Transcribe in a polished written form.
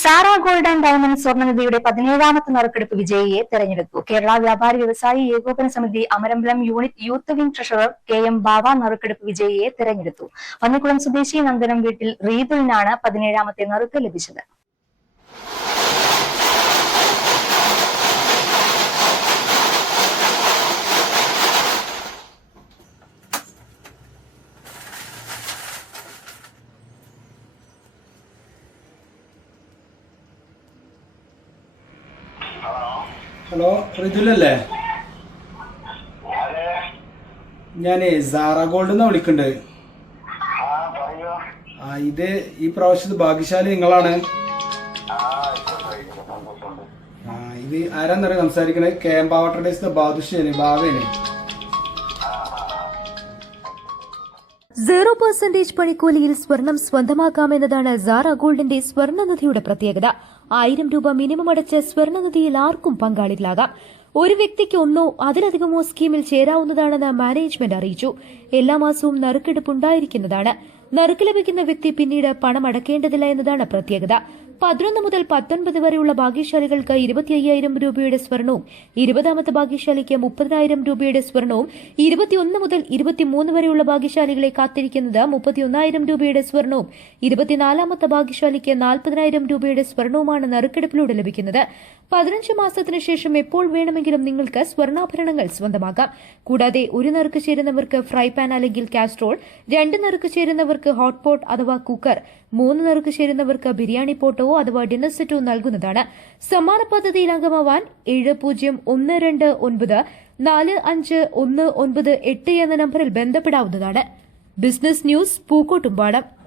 Sara gold and diamond സ്വർണ്ണനിധിയുടെ 17ാമത്തെ നറുക്കെടുപ്പ് വിജയിയെ തെരഞ്ഞെടുത്തു. കേരള വ്യാപാരി വ്യവസായി ഏകോപന സമിതി Amarambalam unit youth wing treasurer KM ബാവ നറുക്കെടുപ്പ് വിജയിയെ തെരഞ്ഞെടുത്തു. വന്നിക്കുളം സ്വദേശി നന്ദനം വീട്ടിൽ റീതുലിനാണ് 17ാമത്തെ നറുക്ക് ലഭിച്ചത്. ഹലോ, റിതുലല്ലേ? ഞാനേ സാറ ഗോൾഡ് എന്നാ വിളിക്കണ്ട്. ഇത് ഈ പ്രാവശ്യത്തെ ഭാഗ്യശാലി നിങ്ങളാണ്. ഇത് ആരാന്നറിയാം സംസാരിക്കണേ? KM ബാവ ട്രേഡേഴ്സിന്റെ ബാവയാണ്. 0% പണിക്കൂലിയിൽ സ്വർണം സ്വന്തമാക്കാമെന്നതാണ് സാറ ഗോൾഡിന്റെ സ്വർണ്ണനിധിയുടെ പ്രത്യേകത. 1000 രൂപ മിനിമം അടച്ച് സ്വർണ്ണനിധിയിൽ ആർക്കും പങ്കാളികളാകാം. ഒരു വ്യക്തിക്ക് ഒന്നോ അതിലധികമോ സ്കീമിൽ ചേരാവുന്നതാണെന്ന് മാനേജ്മെന്റ് അറിയിച്ചു. എല്ലാ മാസവും നറുക്കെടുപ്പുണ്ടായിരിക്കുന്നതാണ്. നറുക്ക് ലഭിക്കുന്ന വ്യക്തി പിന്നീട് പണം അടയ്ക്കേണ്ടതില്ല എന്നതാണ് പ്രത്യേകത. 11 മുതൽ 19 വരെയുള്ള ഭാഗ്യശാലികൾക്ക് 25,000 രൂപയുടെ സ്വർണവും 20ാമത്തെ ഭാഗ്യശാലിക്ക് 30,000 രൂപയുടെ സ്വർണവും 21 മുതൽ 23 വരെയുള്ള ഭാഗ്യശാലികളെ കാത്തിരിക്കുന്നത് 31,000 രൂപയുടെ സ്വർണവും 24ാമത്തെ ഭാഗ്യശാലിക്ക് 40,000 രൂപയുടെ സ്വർണവുമാണ് നറുക്കെടുപ്പിലൂടെ ലഭിക്കുന്നത്. 15 മാസത്തിനു ശേഷം എപ്പോൾ വേണമെങ്കിലും നിങ്ങൾക്ക് സ്വർണ്ണാഭരണങ്ങൾ സ്വന്തമാക്കാം. കൂടാതെ ഒരു നറുക്ക് ചേരുന്നവർക്ക് ഫ്രൈ പാൻ അല്ലെങ്കിൽ കാസ്ട്രോൾ, 2 നറുക്ക് ചേരുന്നവർക്ക് ഹോട്ട് പോട്ട് അഥവാ കുക്കർ, 3 നറുക്ക് ചേരുന്നവർക്ക് ബിരിയാണി പോട്ടോ അഥവാ ഡിന്നർ സെറ്റോ നൽകുന്നതാണ്. സമ്മാന പദ്ധതിയിൽ അംഗമാവാൻ 7012945198 എന്ന നമ്പറിൽ ബന്ധപ്പെടാവുന്നതാണ്. Business news Pookkottumpadam.